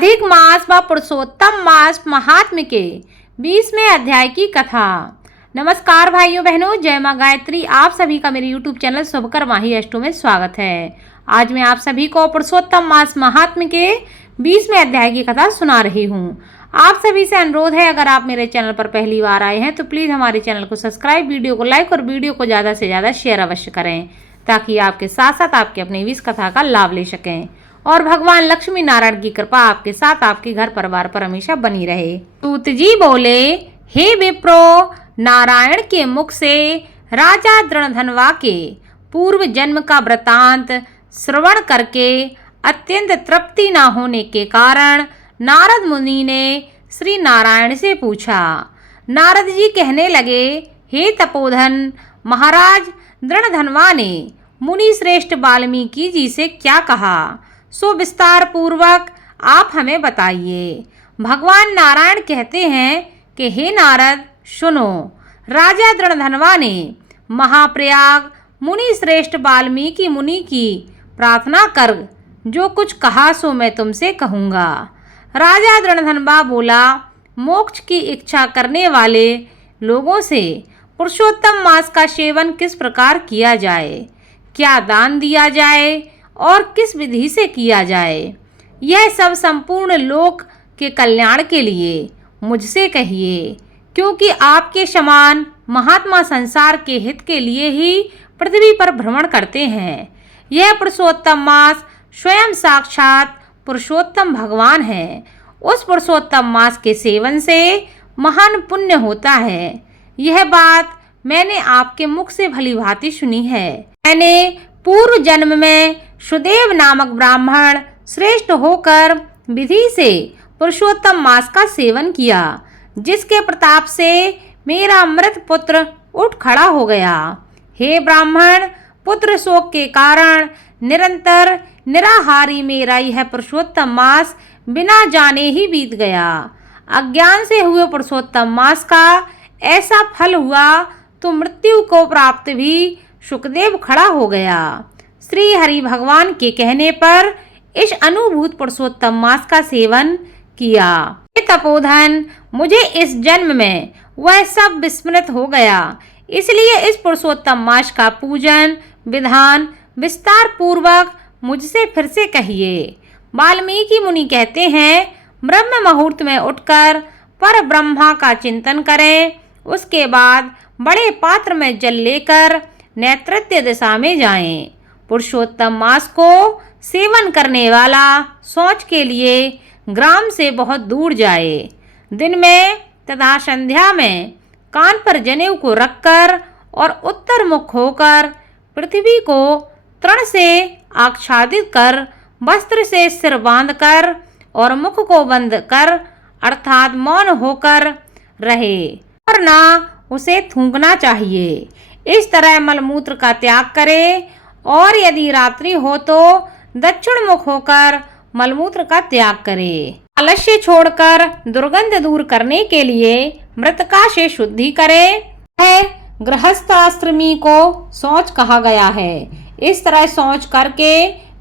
अधिक मास व पुरुषोत्तम मास महात्म्य के 20वें अध्याय की कथा। नमस्कार भाइयों बहनों, जय मां गायत्री। आप सभी का मेरे YouTube चैनल शुभकर माही अष्टो में स्वागत है। आज मैं आप सभी को पुरुषोत्तम मास महात्म्य के 20वें अध्याय की कथा सुना रही हूँ। आप सभी से अनुरोध है, अगर आप मेरे चैनल पर पहली बार आए हैं तो प्लीज़ हमारे चैनल को सब्सक्राइब, वीडियो को लाइक और वीडियो को ज़्यादा से ज़्यादा शेयर अवश्य करें, ताकि आपके साथ साथ आपके अपने भी इस कथा का लाभ ले सकें और भगवान लक्ष्मी नारायण की कृपा आपके साथ, आपके घर परिवार पर हमेशा बनी रहे। सूत जी बोले, हे विप्रो, नारायण के मुख से राजा दृणधनवा के पूर्व जन्म का वृतांत श्रवण करके अत्यंत तृप्ति न होने के कारण नारद मुनि ने श्री नारायण से पूछा। नारद जी कहने लगे, हे तपोधन, महाराज दृणधनवा ने मुनि श्रेष्ठ वाल्मीकि जी से क्या कहा, सो विस्तार पूर्वक आप हमें बताइए। भगवान नारायण कहते हैं कि हे नारद, सुनो। राजा दृणधनवा ने महाप्रयाग मुनि श्रेष्ठ वाल्मीकि मुनि की प्रार्थना कर जो कुछ कहा सो मैं तुमसे कहूँगा। राजा दृणधनवा बोला, मोक्ष की इच्छा करने वाले लोगों से पुरुषोत्तम मास का सेवन किस प्रकार किया जाए, क्या दान दिया जाए और किस विधि से किया जाए, यह सब संपूर्ण लोक के कल्याण के लिए मुझसे कहिए, क्योंकि आपके समान महात्मा संसार के हित के लिए ही पृथ्वी पर भ्रमण करते हैं। यह पुरुषोत्तम मास स्वयं साक्षात पुरुषोत्तम भगवान है। उस पुरुषोत्तम मास के सेवन से महान पुण्य होता है। यह बात मैंने आपके मुख से भली भांति सुनी है। मैंने पूर्व जन्म में सुदेव नामक ब्राह्मण श्रेष्ठ होकर विधि से पुरुषोत्तम मास का सेवन किया, जिसके प्रताप से मेरा मृत पुत्र उठ खड़ा हो गया। हे ब्राह्मण, पुत्र शोक के कारण निरंतर निराहारी मेरा यह पुरुषोत्तम मास बिना जाने ही बीत गया। अज्ञान से हुए पुरुषोत्तम मास का ऐसा फल हुआ तो मृत्यु को प्राप्त भी सुखदेव खड़ा हो गया। श्री हरि भगवान के कहने पर इस अनुभूत पुरुषोत्तम मास का सेवन किया। हे तपोधन, मुझे इस जन्म में वह सब विस्मृत हो गया, इसलिए इस पुरुषोत्तम मास का पूजन विधान विस्तार पूर्वक मुझसे फिर से कहिए। वाल्मीकि मुनि कहते हैं, ब्रह्म मुहूर्त में उठकर पर ब्रह्मा का चिंतन करें, उसके बाद बड़े पात्र में जल लेकर नैऋत्य दिशा में जाएं। पुरुषोत्तम मास को सेवन करने वाला शौच के लिए ग्राम से बहुत दूर जाए। दिन में तथा संध्या में कान पर जनेऊ को रखकर और उत्तर मुख होकर पृथ्वी को तृण से आच्छादित कर वस्त्र से सिर बांधकर और मुख को बंद कर अर्थात मौन होकर रहे और ना उसे थूकना चाहिए। इस तरह मलमूत्र का त्याग करे और यदि रात्रि हो तो दक्षिण मुख होकर मलमूत्र का त्याग करे। आलस्य छोड़कर दुर्गंध दूर करने के लिए मृतका से शुद्धि करे। गृहस्थाश्रमी को शौच कहा गया है। इस तरह शौच करके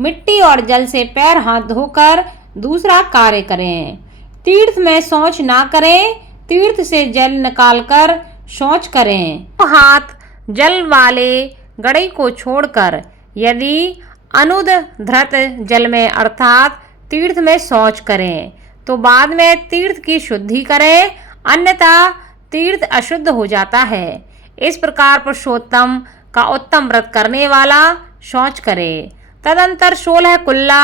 मिट्टी और जल से पैर हाथ धोकर दूसरा कार्य करें। तीर्थ में शौच ना करें, तीर्थ से जल निकालकर शौच करें। हाथ जल वाले गड़ई को छोड़कर यदि अनुदधृत जल में अर्थात तीर्थ में शौच करें तो बाद में तीर्थ की शुद्धि करें, अन्यथा तीर्थ अशुद्ध हो जाता है। इस प्रकार पुरुषोत्तम का उत्तम व्रत करने वाला शौच करे। तदंतर 16 कुल्ला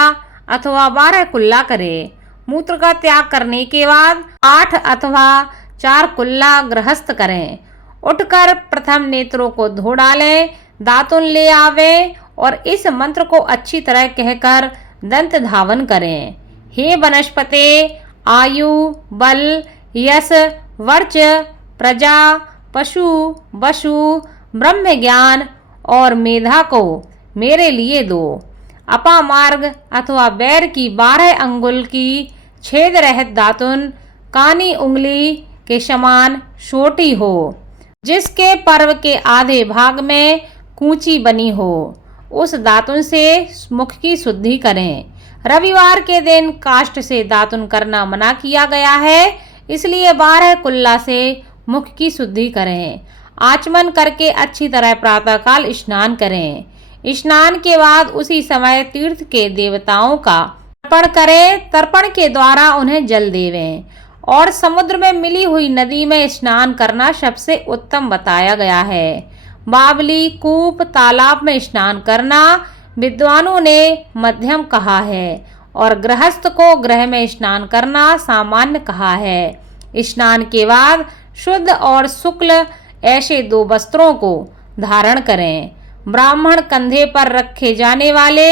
अथवा 12 कुल्ला करे। मूत्र का त्याग करने के बाद 8 अथवा 4 कुल्ला गृहस्थ करें। उठकर प्रथम नेत्रों को धो डालें, दातुन ले आवे और इस मंत्र को अच्छी तरह कहकर दंत धावन करें। हे वनस्पते, आयु, बल, यश, वर्च, प्रजा, पशु, वसु, ब्रह्म ज्ञान और मेधा को मेरे लिए दो। अपामार्ग अथवा बैर की 12 अंगुल की छेद रहित दातुन कानी उंगली के समान छोटी हो, जिसके पर्व के आधे भाग में कूंची बनी हो। उस दातुन से मुख की शुद्धि करें। रविवार के दिन काष्ठ से दातुन करना मना किया गया है, इसलिए 12 कुल्ला से मुख की शुद्धि करें। आचमन करके अच्छी तरह प्रातःकाल स्नान करें। स्नान के बाद उसी समय तीर्थ के देवताओं का तर्पण करें। तर्पण के द्वारा उन्हें जल देवें और समुद्र में मिली हुई नदी में स्नान करना सबसे उत्तम बताया गया है। बावली, कूप, तालाब में स्नान करना विद्वानों ने मध्यम कहा है और गृहस्थ को गृह में स्नान करना सामान्य कहा है। स्नान के बाद शुद्ध और शुक्ल ऐसे 2 वस्त्रों को धारण करें। ब्राह्मण कंधे पर रखे जाने वाले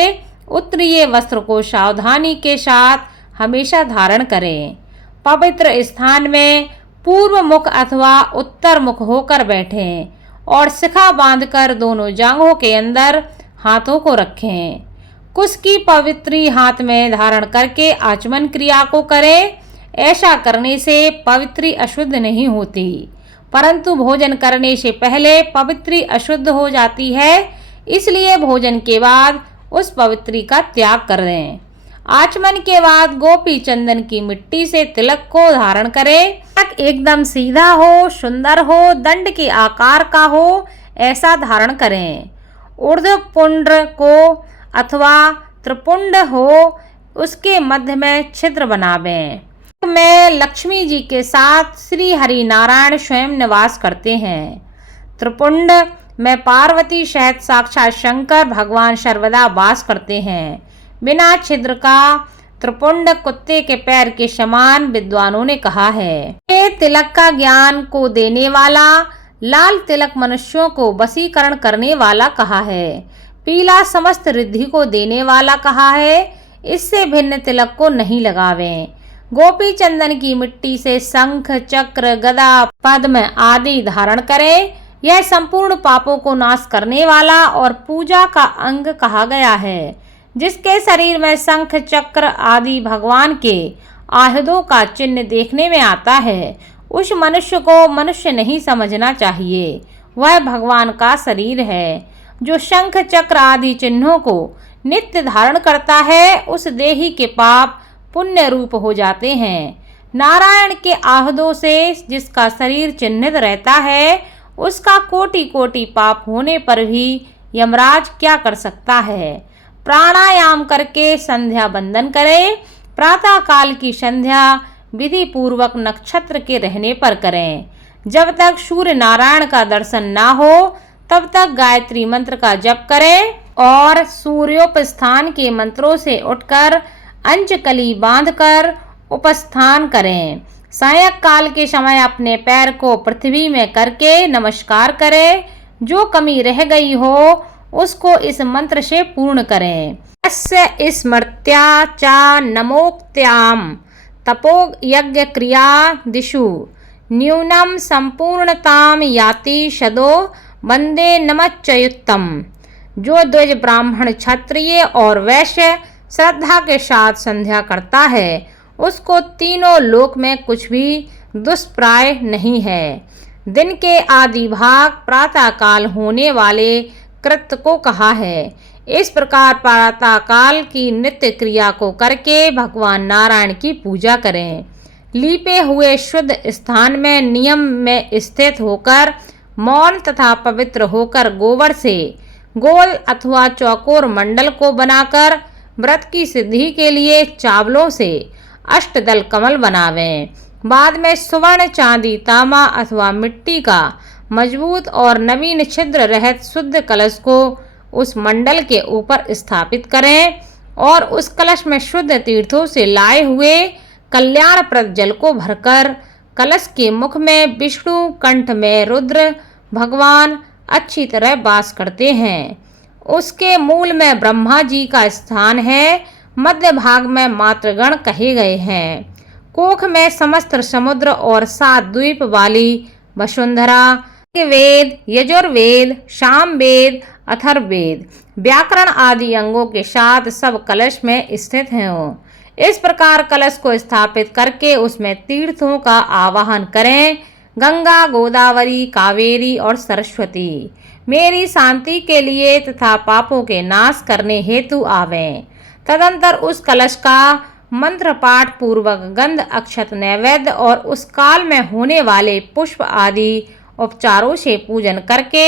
उत्तरीय वस्त्र को सावधानी के साथ हमेशा धारण करें। पवित्र स्थान में पूर्व मुख अथवा उत्तर मुख होकर बैठें और शिखा बांधकर दोनों जांघों के अंदर हाथों को रखें। कुश की पवित्री हाथ में धारण करके आचमन क्रिया को करें। ऐसा करने से पवित्री अशुद्ध नहीं होती, परंतु भोजन करने से पहले पवित्री अशुद्ध हो जाती है, इसलिए भोजन के बाद उस पवित्री का त्याग कर दें। आचमन के बाद गोपी चंदन की मिट्टी से तिलक को धारण करें। तिलक एकदम सीधा हो, सुंदर हो, दंड के आकार का हो, ऐसा धारण करें। ऊर्ध्वपुंड को अथवा त्रिपुंड हो, उसके मध्य में छिद्र बनावें। में लक्ष्मी जी के साथ श्री हरि नारायण स्वयं निवास करते हैं। त्रिपुंड में पार्वती सहित साक्षात शंकर भगवान सर्वदा वास करते हैं। बिना छिद्र का त्रिपुंड कुत्ते के पैर के समान विद्वानों ने कहा है। ये तिलक का ज्ञान को देने वाला, लाल तिलक मनुष्यों को वशीकरण करने वाला कहा है। पीला समस्त रिद्धि को देने वाला कहा है। इससे भिन्न तिलक को नहीं लगावें। गोपी चंदन की मिट्टी से शंख, चक्र, गदा, पद्म आदि धारण करें। यह संपूर्ण पापों को नाश करने वाला और पूजा का अंग कहा गया है। जिसके शरीर में शंख, चक्र आदि भगवान के आयुधों का चिन्ह देखने में आता है, उस मनुष्य को मनुष्य नहीं समझना चाहिए। वह भगवान का शरीर है। जो शंख, चक्र आदि चिन्हों को नित्य धारण करता है, उस देही के पाप पुण्य रूप हो जाते हैं। नारायण के आयुधों से जिसका शरीर चिन्हित रहता है, उसका कोटि कोटि पाप होने पर भी यमराज क्या कर सकता है। प्राणायाम करके संध्या बंदन करें। प्रातः काल की संध्या विधि पूर्वक नक्षत्र के रहने पर करें। जब तक सूर्य नारायण का दर्शन ना हो, तब तक गायत्री मंत्र का जप करें और सूर्योपस्थान के मंत्रों से उठकर अंचकली बांधकर उपस्थान करें। सायं काल के समय अपने पैर को पृथ्वी में करके नमस्कार करें। जो कमी रह गई हो उसको इस मंत्र से पूर्ण करें। अस्य स्मृत्या च नमोक्त्याम तपो यज्ञ क्रिया दिशु न्यूनम संपूर्णताम याति शदो वंदे नमच्चयुत्तम। जो द्विज ब्राह्मण, क्षत्रिय और वैश्य श्रद्धा के साथ संध्या करता है, उसको तीनों लोक में कुछ भी दुष्प्राय नहीं है। दिन के आदि भाग प्रातः काल होने वाले कृत्य को कहा है। इस प्रकार प्रातः काल की नित्य क्रिया को करके भगवान नारायण की पूजा करें। लीपे हुए शुद्ध स्थान में नियम में स्थित होकर मौन तथा पवित्र होकर गोबर से गोल अथवा चौकोर मंडल को बनाकर व्रत की सिद्धि के लिए चावलों से अष्टदल कमल बनावें। बाद में स्वर्ण, चांदी, तांबा अथवा मिट्टी का मजबूत और नवीन छिद्र रहित शुद्ध कलश को उस मंडल के ऊपर स्थापित करें और उस कलश में शुद्ध तीर्थों से लाए हुए कल्याणप्रद जल को भरकर कलश के मुख में विष्णु, कंठ में रुद्र भगवान अच्छी तरह वास करते हैं। उसके मूल में ब्रह्मा जी का स्थान है। मध्य भाग में मातृगण कहे गए हैं। कोख में समस्त समुद्र और 7 द्वीप वाली वसुंधरा, वेद, यजुर्वेद, सामवेद, अथर्ववेद, व्याकरण आदि अंगों के साथ सब कलश में स्थित हैं। इस प्रकार कलश को स्थापित करके उसमें तीर्थों का आवाहन करें। गंगा, गोदावरी, कावेरी और सरस्वती मेरी शांति के लिए तथा पापों के नाश करने हेतु आवें। तदंतर उस कलश का मंत्र पाठ पूर्वक गंध अक्षत नैवेद्य और उस काल में होने वाले पुष्प आदि उपचारों से पूजन करके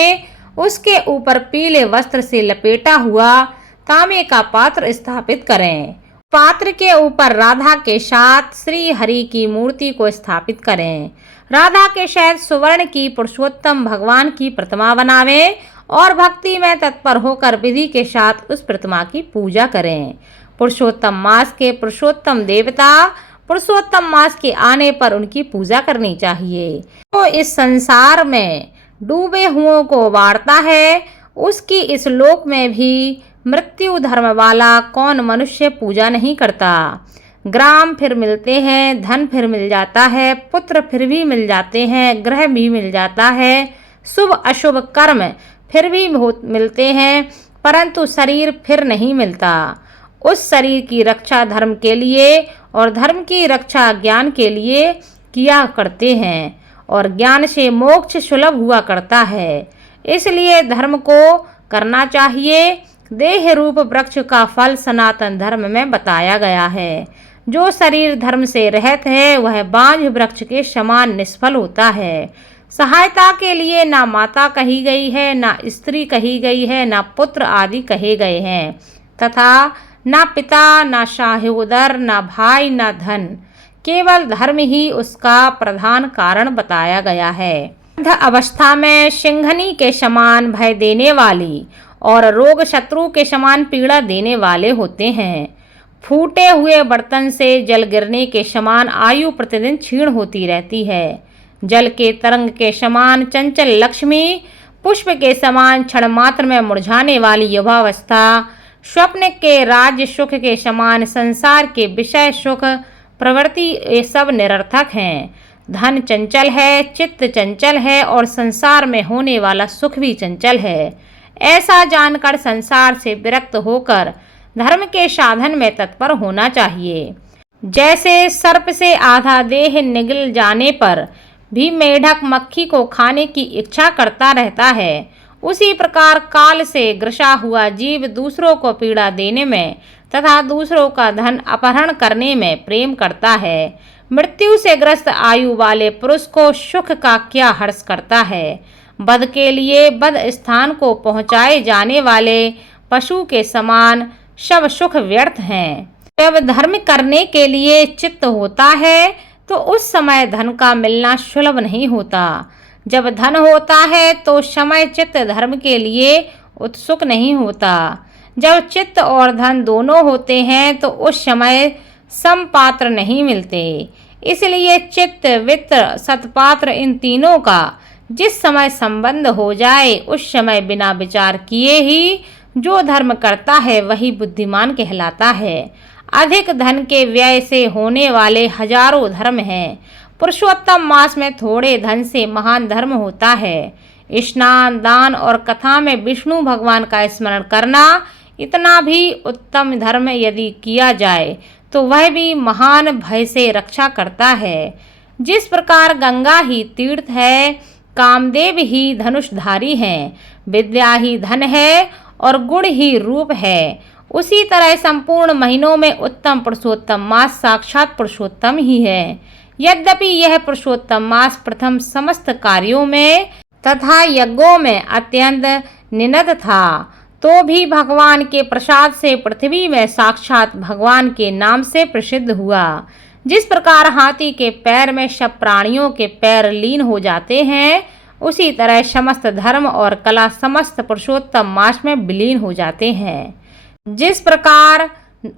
उसके ऊपर पीले वस्त्र से लपेटा हुआ तांबे का पात्र स्थापित करें। पात्र के ऊपर राधा के साथ श्री हरि की मूर्ति को स्थापित करें। राधा के साथ सुवर्ण की पुरुषोत्तम भगवान की प्रतिमा बनावें और भक्ति में तत्पर होकर विधि के साथ उस प्रतिमा की पूजा करें। पुरुषोत्तम मास के पुरुषोत्तम देवता पुरुषोत्तम मास के आने पर उनकी पूजा करनी चाहिए। तो इस संसार में डूबे हुओं को वारता है, उसकी इस लोक में भी मृत्यु धर्म वाला कौन मनुष्य पूजा नहीं करता। ग्राम फिर मिलते हैं, धन फिर मिल जाता है, पुत्र फिर भी मिल जाते हैं, ग्रह भी मिल जाता है, शुभ अशुभ कर्म फिर भी मिलते हैं, परंतु शरीर फिर नहीं मिलता। उस शरीर की रक्षा धर्म के लिए और धर्म की रक्षा ज्ञान के लिए किया करते हैं और ज्ञान से मोक्ष सुलभ हुआ करता है। इसलिए धर्म को करना चाहिए। देह रूप वृक्ष का फल सनातन धर्म में बताया गया है। जो शरीर धर्म से रहित है वह बांझ वृक्ष के समान निष्फल होता है। सहायता के लिए ना माता कही गई है, ना स्त्री कही गई है, ना पुत्र आदि कहे गए हैं, तथा ना पिता, ना सहोदर, ना भाई, ना धन। केवल धर्म ही उसका प्रधान कारण बताया गया है। वृद्ध अवस्था में सिंघनी के समान भय देने वाली और रोग शत्रु के समान पीड़ा देने वाले होते हैं। फूटे हुए बर्तन से जल गिरने के समान आयु प्रतिदिन क्षीण होती रहती है। जल के तरंग के समान चंचल लक्ष्मी, पुष्प के समान क्षण मात्र में मुरझाने वाली युवावस्था, स्वप्न के राज्य सुख के समान संसार के विषय सुख प्रवृत्ति, ये सब निरर्थक हैं। धन चंचल है, चित्त चंचल है और संसार में होने वाला सुख भी चंचल है। ऐसा जानकर संसार से विरक्त होकर धर्म के साधन में तत्पर होना चाहिए। जैसे सर्प से आधा देह निगल जाने पर भी मेढक मक्खी को खाने की इच्छा करता रहता है, उसी प्रकार काल से ग्रसा हुआ जीव दूसरों को पीड़ा देने में तथा दूसरों का धन अपहरण करने में प्रेम करता है। मृत्यु से ग्रस्त आयु वाले पुरुष को सुख का क्या हर्ष करता है। बध के लिए बध स्थान को पहुँचाए जाने वाले पशु के समान सब सुख व्यर्थ हैं। जब धर्म करने के लिए चित्त होता है तो उस समय धन का मिलना सुलभ नहीं होता। जब धन होता है तो समय चित्त धर्म के लिए उत्सुक नहीं होता। जब चित्त और धन दोनों होते हैं तो उस समय समपात्र नहीं मिलते। इसलिए चित्त, वित्त, सत्पात्र, इन तीनों का जिस समय संबंध हो जाए उस समय बिना विचार किए ही जो धर्म करता है वही बुद्धिमान कहलाता है। अधिक धन के व्यय से होने वाले हजारों धर्म हैं। पुरुषोत्तम मास में थोड़े धन से महान धर्म होता है। स्नान, दान और कथा में विष्णु भगवान का स्मरण करना, इतना भी उत्तम धर्म यदि किया जाए तो वह भी महान भय से रक्षा करता है। जिस प्रकार गंगा ही तीर्थ है, कामदेव ही धनुषधारी हैं, विद्या ही धन है और गुण ही रूप है, उसी तरह संपूर्ण महीनों में उत्तम पुरुषोत्तम मास साक्षात पुरुषोत्तम ही है। यद्यपि यह पुरुषोत्तम मास प्रथम समस्त कार्यों में तथा यज्ञों में अत्यंत निनद था, तो भी भगवान के प्रसाद से पृथ्वी में साक्षात भगवान के नाम से प्रसिद्ध हुआ। जिस प्रकार हाथी के पैर में सब प्राणियों के पैर लीन हो जाते हैं, उसी तरह समस्त धर्म और कला समस्त पुरुषोत्तम मास में विलीन हो जाते हैं। जिस प्रकार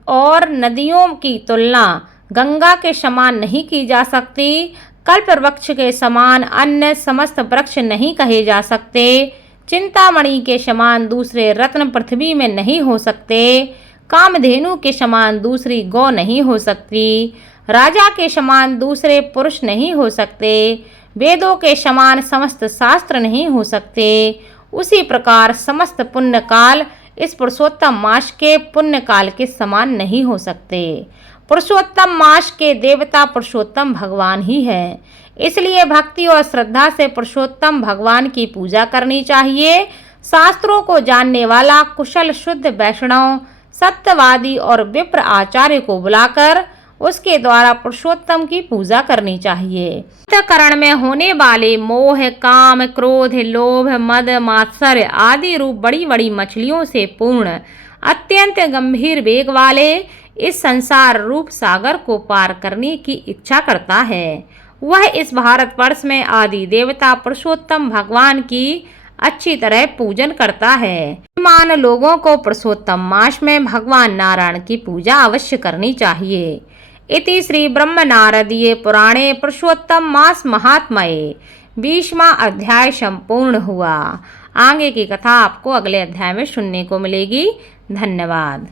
और नदियों की तुलना गंगा के समान नहीं की जा सकती, कल्प वृक्ष के समान अन्य समस्त वृक्ष नहीं कहे जा सकते, चिंतामणि के समान दूसरे रत्न पृथ्वी में नहीं हो सकते, कामधेनु के समान दूसरी गौ नहीं हो सकती, राजा के समान दूसरे पुरुष नहीं हो सकते, वेदों के समान समस्त शास्त्र नहीं हो सकते, उसी प्रकार समस्त पुण्य काल इस पुरुषोत्तम मास के पुण्य काल के समान नहीं हो सकते। पुरुषोत्तम मास के देवता पुरुषोत्तम भगवान ही है। इसलिए भक्ति और श्रद्धा से पुरुषोत्तम भगवान की पूजा करनी चाहिए। शास्त्रों को जानने वाला कुशल शुद्ध वैष्णव सत्यवादी और विप्र आचार्य को बुलाकर उसके द्वारा पुरुषोत्तम की पूजा करनी चाहिए। अंतःकरण में होने वाले मोह, काम, क्रोध, लोभ, मद, मात्सर्य आदि रूप बड़ी बड़ी मछलियों से पूर्ण अत्यंत गंभीर वेग वाले इस संसार रूप सागर को पार करने की इच्छा करता है। वह इस भारतवर्ष में आदि देवता पुरुषोत्तम भगवान की अच्छी तरह पूजन करता है। मान लोगों को पुरुषोत्तम मास में भगवान नारायण की पूजा अवश्य करनी चाहिए। इति श्री ब्रह्म नारदीय पुराणे पुरुषोत्तम मास महात्म्ये 20वां अध्याय संपूर्ण हुआ। आगे की कथा आपको अगले अध्याय में सुनने को मिलेगी। धन्यवाद।